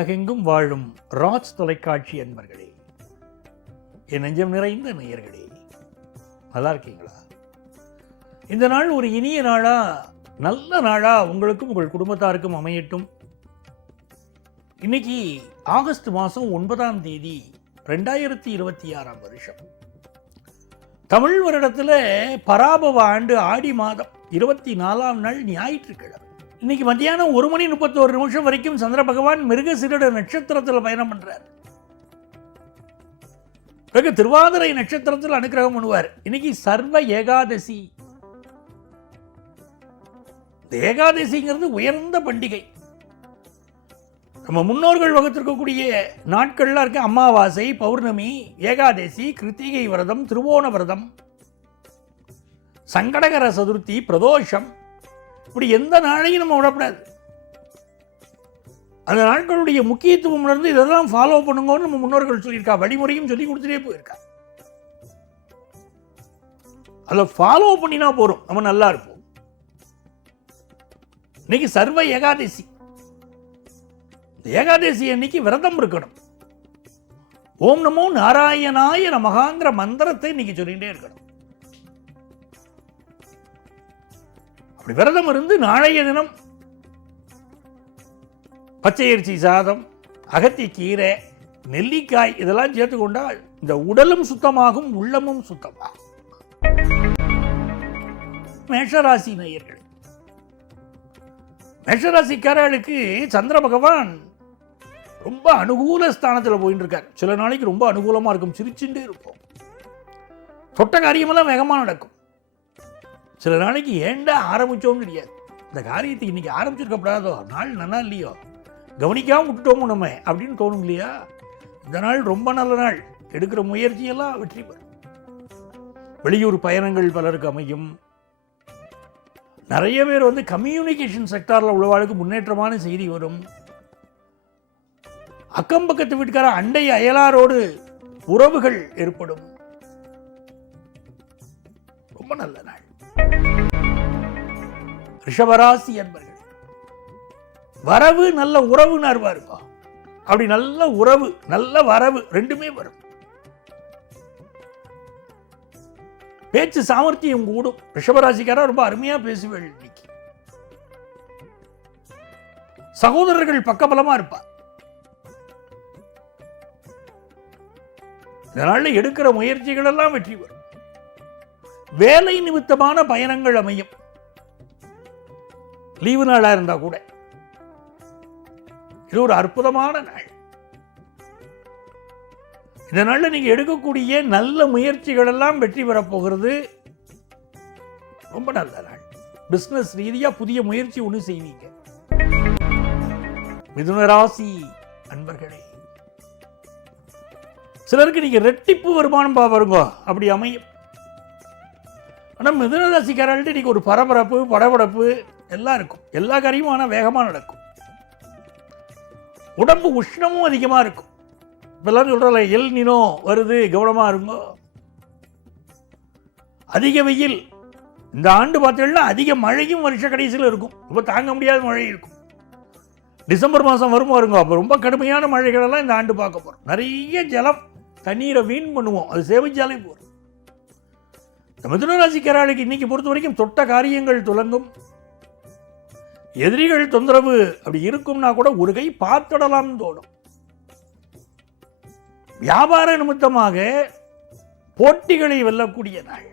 உலகெங்கும் வாழும் ராஜ் தொலைக்காட்சி அன்பர்களே, என் நெஞ்சம் நிறைந்த நேயர்களே, நல்லா இருக்கீங்களா? இந்த நாள் ஒரு இனிய நாளா, நல்ல நாளா உங்களுக்கும் உங்கள் குடும்பத்தாருக்கும் அமையட்டும். இன்னைக்கு ஆகஸ்ட் மாதம் 9ஆம் தேதி 2026 வருஷம். தமிழ் வருடத்தில் பராபவ ஆண்டு ஆடி மாதம் 24ஆம் நாள் ஞாயிற்றுக்கிழமை. இன்னைக்கு மத்தியானம் 1:31 வரைக்கும் சந்திர பகவான் மிருகசீரிட நட்சத்திரத்தில் பயணம் பண்றார். பிறகு திருவாதிரை நட்சத்திரத்தில் அனுக்கிரகம் பண்ணுவார். இன்னைக்கு சர்வ ஏகாதசி. இந்த ஏகாதசிங்கிறது உயர்ந்த பண்டிகை. நம்ம முன்னோர்கள் வகுத்திருக்கக்கூடிய நாட்கள்லாம் இருக்கு. அமாவாசை, பௌர்ணமி, ஏகாதசி, கிருத்திகை விரதம், திருவோண விரதம், சங்கடகர சதுர்த்தி, பிரதோஷம், இப்படி எந்த நாளையும் நம்ம விடக்கூடாது. அந்த நாட்களுடைய முக்கியத்துவம் உணர்ந்து இதெல்லாம் ஃபாலோ பண்ணுங்கன்னு நம்ம முன்னோர்கள் சொல்லியிருக்கா. வழிமுறையும் சொல்லி கொடுத்துட்டே போயிருக்கா. அதை ஃபாலோ பண்ணினா போறோம், நம்ம நல்லா இருப்போம். இன்னைக்கு சர்வ ஏகாதசி. ஏகாதசி அன்னைக்கு விரதம் இருக்கணும். ஓம் நமோ நாராயணாய நமகாங்கிற மந்திரத்தை இன்னைக்கு சொல்லிட்டே இருக்கணும். அப்படி விரதம் இருந்து நாளைய தினம் பச்சையரிசி சாதம், அகத்தி கீரை, நெல்லிக்காய் இதெல்லாம் சேர்த்துக்கொண்டால் இந்த உடலும் சுத்தமாகும், உள்ளமும் சுத்தமாகும். மேஷராசி நேயர்கள், மேஷராசிக்காரர்களுக்கு சந்திர பகவான் ரொம்ப அனுகூல ஸ்தானத்தில் போயிட்டு இருக்கார். சில நாளைக்கு ரொம்ப அனுகூலமாக இருக்கும், சிரிச்சுட்டே இருப்போம், தொட்ட காரியமெல்லாம் வேகமாக நடக்கும். சில நாளைக்கு ஏண்டா ஆரம்பித்தோம்னு தெரியாது. இந்த காரியத்தை இன்னைக்கு ஆரம்பிச்சிருக்கப்படாதோ, நாள் நல்லா இல்லையோ, கவனிக்காமல் விட்டுட்டோமோ நம்ம அப்படின்னு தோணும் இல்லையா? இந்த நாள் ரொம்ப நல்ல நாள். எடுக்கிற முயற்சியெல்லாம் வெற்றி பெறும். வெளியூர் பயணங்கள் பலருக்கு அமையும். நிறைய பேர் கம்யூனிகேஷன் செக்டாரில் உள்ளவாளுக்கு முன்னேற்றமான செய்தி வரும். அக்கம் பக்கத்து வீட்டுக்கார அண்டை அயலாரோடு உறவுகள் ஏற்படும். ரொம்ப நல்ல நாள். ரிஷபராசி அன்பர்கள், வரவு நல்ல உறவுன்னு இருப்பா. அப்படி நல்ல உறவு, நல்ல வரவு ரெண்டுமே வரும். பேச்சு சாமர்த்தியம் கூடும். ரிஷபராசிக்காரா ரொம்ப அருமையா பேசுவேள். இன்னைக்கு சகோதரர்கள் பக்கபலமா இருப்பா. இதனால எடுக்கிற முயற்சிகள் எல்லாம் வெற்றி வரும். வேலை நிமித்தமான பயணங்கள் அமையும். லீவு நாளா இருந்தா கூட இது ஒரு அற்புதமான நாள். இந்த நாள்ல நீங்க எடுக்கக்கூடிய நல்ல முயற்சிகள் எல்லாம் வெற்றி பெறப்போகிறது. ரொம்ப நல்ல நாள். பிசினஸ் ரீதியா புதிய முயற்சி ஒன்று செய்வீங்க. மிதுன ராசி அன்பர்களே, சிலருக்கு நீங்க ரெட்டிப்பு வருமானம் வருங்க, அப்படி அமையும். ஆனால் மிதுன ராசிக்காரர்கள்ட்ட இன்னைக்கு ஒரு பரபரப்பு, படபடப்பு எல்லாம் இருக்கும். எல்லா காரியமும் ஆனால் வேகமாக நடக்கும். உடம்பு உஷ்ணமும் அதிகமாக இருக்கும். இப்போ எல்லாரும் சொல்கிறல எல் நினோ வருது, கவனமாக இருங்கோ. அதிக வெயில். இந்த ஆண்டு பார்த்தீங்கன்னா அதிக மழையும் வருஷ கடைசியில் இருக்கும். ரொம்ப தாங்க முடியாத மழை இருக்கும். டிசம்பர் மாதம் வருமா இருங்கோ, அப்போ ரொம்ப கடுமையான மழைகளெல்லாம் இந்த ஆண்டு பார்க்க போகிறோம். நிறைய ஜலம், தண்ணீரை வீண் பண்ணுவோம், அது சேமிச்சாலே போகிறோம். இந்த மிதுன ராசிக்காரர்களுக்கு இன்னைக்கு பொறுத்த வரைக்கும் தொட்ட காரியங்கள் துலங்கும். எதிரிகள் தொந்தரவு அப்படி இருக்கும்னா கூட ஒரு கை பார்த்துடலாம் தோணும். வியாபார நிமித்தமாக போட்டிகளை வெல்லக்கூடிய நாள்.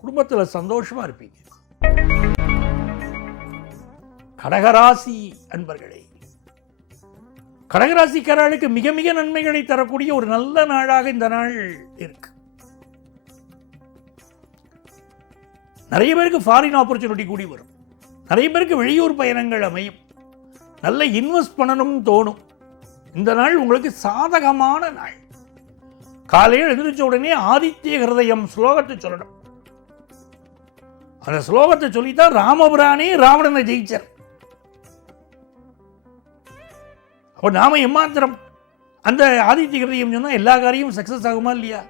குடும்பத்தில் சந்தோஷமா இருப்பீங்க. கடகராசி அன்பர்களே, கடகராசிக்காரர்களுக்கு மிக மிக நன்மைகளை தரக்கூடிய ஒரு நல்ல நாளாக இந்த நாள் இருக்கு. நிறைய பேருக்கு ஃபாரின் ஆப்பர்ச்சுனிட்டி கூடி வரும். நிறைய பேருக்கு வெளியூர் பயணங்கள் அமையும். நல்ல இன்வெஸ்ட் பண்ணணும்னு தோணும். இந்த நாள் உங்களுக்கு சாதகமான நாள். காலையில் எழுந்திரிச்ச உடனே ஆதித்ய ஹிருதயம் ஸ்லோகத்தை சொல்லணும். அந்த ஸ்லோகத்தை சொல்லித்தான் ராமபுரானே ராவணனை ஜெயிச்சார். அப்போ நாம எம்மாத்திரம் அந்த ஆதித்ய ஹிருதயம் சொன்னா எல்லா காரியமும் சக்சஸ் ஆகுமா இல்லையா?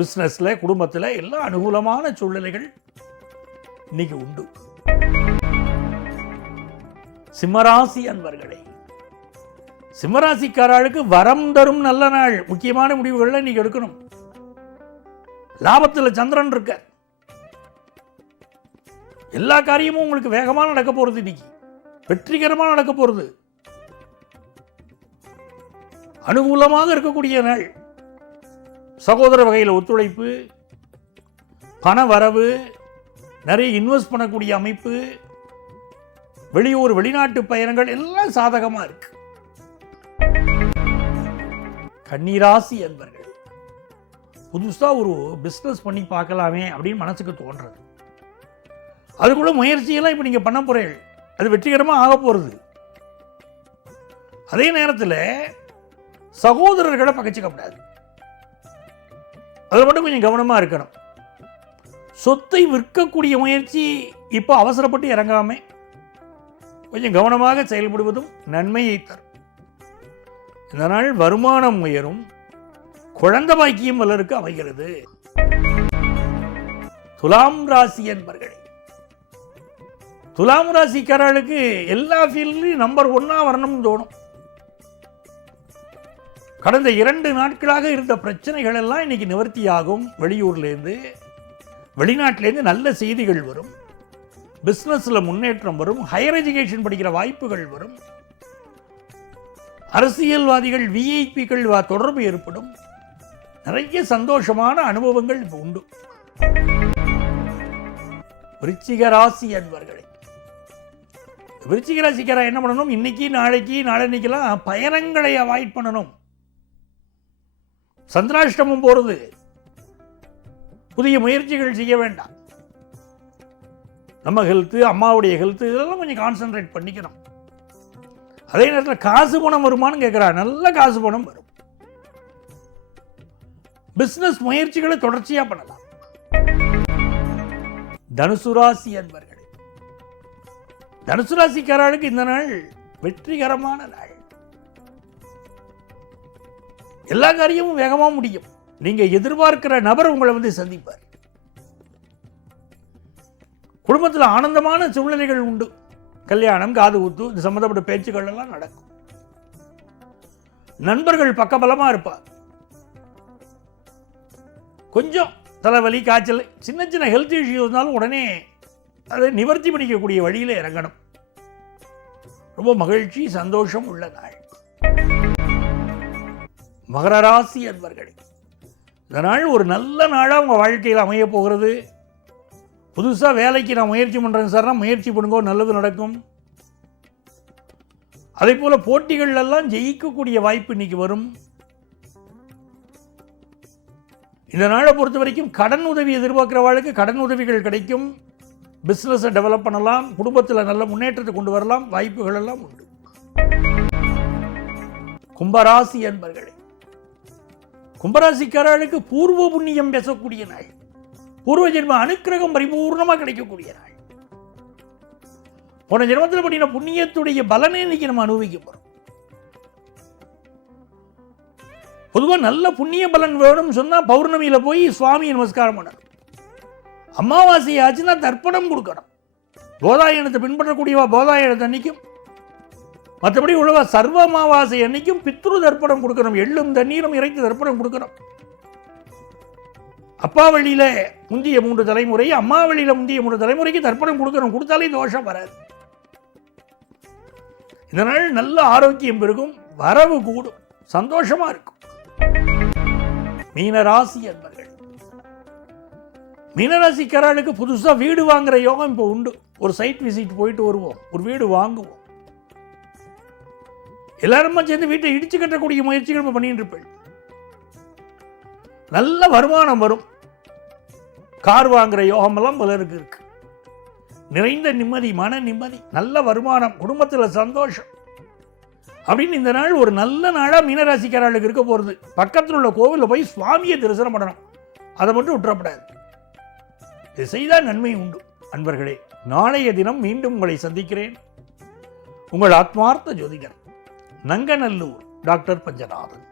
பிஸ்னஸில், குடும்பத்தில் எல்லா அனுகூலமான சூழ்நிலைகள் இன்னைக்கு உண்டு. சிம்மராசி அன்பர்களே, சிம்மராசிக்காரர்களுக்கு வரம் தரும் நல்ல நாள். முக்கியமான முடிவுகளை இன்னைக்கு எடுக்கணும். லாபத்தில் சந்திரன் இருக்க, எல்லா காரியமும் உங்களுக்கு வேகமாக நடக்க போறது. இன்னைக்கு வெற்றிகரமாக நடக்க போறது. அனுகூலமாக இருக்கக்கூடிய நாள். சகோதர வகையில் ஒத்துழைப்பு, பண வரவு, நிறைய இன்வெஸ்ட் பண்ணக்கூடிய அமைப்பு, வெளியூர் வெளிநாட்டு பயணங்கள் எல்லாம் சாதகமாக இருக்கு. கன்னிராசி என்பர்கள் புதுசாக ஒரு பிஸ்னஸ் பண்ணி பார்க்கலாமே அப்படின்னு மனசுக்கு தோன்றது. அதுக்குள்ள முயற்சியெல்லாம் இப்போ நீங்கள் பண்ண போறீங்க. அது வெற்றிகரமாக ஆக போகிறது. அதே நேரத்தில் சகோதரர்களை பகைச்சிக்கப்படாது. அதில் மட்டும் கொஞ்சம் கவனமாக இருக்கணும். சொத்தை விற்கக்கூடிய முயற்சி இப்போ அவசரப்பட்டு இறங்காம கொஞ்சம் கவனமாக செயல்படுவதும் நன்மையை தரும். இந்த நாள் வருமானம் உயரும். குழந்தை பாக்கியம் பலருக்கு அமைகிறது. துலாம் ராசி என்பர்களே, துலாம் ராசிக்காரர்களுக்கு எல்லா ஃபீல்ட்லையும் நம்பர் 1 வரணும்னு தோணும். கடந்த 2 நாட்களாக இருந்த பிரச்சனைகள் எல்லாம் இன்னைக்கு நிவர்த்தியாகும். வெளியூர்லேருந்து வெளிநாட்டிலேருந்து நல்ல செய்திகள் வரும். பிஸ்னஸில் முன்னேற்றம் வரும். ஹையர் எஜுகேஷன் படிக்கிற வாய்ப்புகள் வரும். அரசியல்வாதிகள் விஐபிகள் தொடர்பு ஏற்படும். நிறைய சந்தோஷமான அனுபவங்கள் இப்போ உண்டு. விருச்சிக ராசி என்பர்களே, விருச்சிக ராசிக்காரர் என்ன பண்ணணும்? இன்னைக்கு நாளைக்கு நாளன்னைக்கெல்லாம் பயணங்களை அவாய்ட் பண்ணணும். சந்திராஷ்டமம் போறது, புதிய முயற்சிகள் செய்ய வேண்டாம். நம்ம ஹெல்த்து, அம்மாவுடைய ஹெல்த்து, இதெல்லாம் கொஞ்சம் கான்சென்ட்ரேட் பண்ணிக்கணும். அதே நேரத்தில் காசு பணம் வருமானு கேட்குறா, நல்ல காசு பணம் வரும். பிசினஸ் முயற்சிகளை தொடர்ச்சியாக பண்ணலாம். தனுசு ராசி என்பர்களே, தனுசு ராசிக்காரர்களுக்கு இந்த நாள் வெற்றிகரமான நாள். எல்லா காரியமும் வேகமாக முடியும். நீங்க எதிர்பார்க்கிற நபர் உங்களை வந்து சந்திப்பார். குடும்பத்தில் ஆனந்தமான சூழ்நிலைகள் உண்டு. கல்யாணம், காது ஊத்து, இது சம்பந்தப்பட்ட பேச்சுக்கள் எல்லாம் நடக்கும். நண்பர்கள் பக்கபலமா இருப்பார். கொஞ்சம் தலைவலி, காய்ச்சல், சின்ன சின்ன ஹெல்த் இஷ்யூ இருந்தாலும் உடனே அதை நிவர்த்தி பண்ணிக்கக்கூடிய வழியில் இறங்கணும். ரொம்ப மகிழ்ச்சி, சந்தோஷம் உள்ள நாள். மகர ராசி என்பர்களே, இந்த நாள் ஒரு நல்ல நாளாக உங்கள் வாழ்க்கையில் அமைய போகிறது. புதுசாக வேலைக்கு நான் முயற்சி பண்ணுறேன் சார்னா முயற்சி பண்ணுங்க, நல்லது நடக்கும். அதே போல் போட்டிகளெல்லாம் ஜெயிக்கக்கூடிய வாய்ப்பு இன்னைக்கு வரும். இந்த நாளை பொறுத்த வரைக்கும் கடன் உதவி எதிர்பார்க்கிறவாளுக்கு கடன் உதவிகள் கிடைக்கும். பிஸ்னஸை டெவலப் பண்ணலாம். குடும்பத்தில் நல்ல முன்னேற்றத்தை கொண்டு வரலாம். வாய்ப்புகள் எல்லாம் உண்டு. கும்பராசி என்பர்களே, கும்பராசிக்காரர்களுக்கு பூர்வ புண்ணியம் பேசக்கூடிய நாள். பூர்வ ஜென்ம அனுக்கிரகம் பரிபூர்ணமாக கிடைக்கக்கூடிய நாள். போன ஜென்மத்தில் பண்ணின புண்ணியத்துடைய பலனை இன்னைக்கு நம்ம அனுபவிக்க போறோம். பொதுவாக நல்ல புண்ணிய பலன் வேணும் சொன்னால் பௌர்ணமியில் போய் சுவாமியை நமஸ்காரம் பண்ணணும். அமாவாசை ஆச்சுன்னா தர்ப்பணம் கொடுக்கணும். போதாயனத்தை பின்பற்றக்கூடியவா போதாயனத்தை அன்னைக்கும், மற்றபடி உள்ளவா சர்வ அமாவாசை அன்னைக்கும் பித்ரு தர்ப்பணம் கொடுக்கணும். எள்ளும் தண்ணீரும் இறைத்து தர்ப்பணம் கொடுக்கணும். அப்பா வழியில் முந்திய 3 தலைமுறை, அம்மா வழியில் முந்திய 3 தலைமுறைக்கு தர்ப்பணம் கொடுக்கணும். கொடுத்தாலே தோஷம் வராது. இதனால் நல்ல ஆரோக்கியம் பெருகும், வரவு கூடும், சந்தோஷமா இருக்கும். மீனராசி என்பர்கள், மீனராசிக்காரர்களுக்கு புதுசாக வீடு வாங்குற யோகம் இப்போ உண்டு. ஒரு சைட் விசிட் போயிட்டு வருவோம், ஒரு வீடு வாங்குவோம். எல்லாருமா சேர்ந்து வீட்டை இடிச்சு கட்டக்கூடிய முயற்சிகள் இப்போ பண்ணிட்டு இருப்பேன். நல்ல வருமானம் வரும். கார் வாங்குற யோகம் எல்லாம் பலருக்கு இருக்கு. நிறைந்த நிம்மதி, மன நிம்மதி, நல்ல வருமானம், குடும்பத்தில் சந்தோஷம் அப்படின்னு இந்த நாள் ஒரு நல்ல நாளாக மீனராசிக்காரர்களுக்கு இருக்க போகிறது. பக்கத்தில் உள்ள கோவிலில் போய் சுவாமியை தரிசனம் பண்ணணும். அதை மட்டும் விட்டுறப்படாது. இது செய்தால் நன்மை உண்டு. அன்பர்களே, நாளைய தினம் மீண்டும் உங்களை சந்திக்கிறேன். உங்கள் ஆத்மார்த்த ஜோதிடர் நங்கநல்லூர் டாக்டர் பஞ்சநாதன்.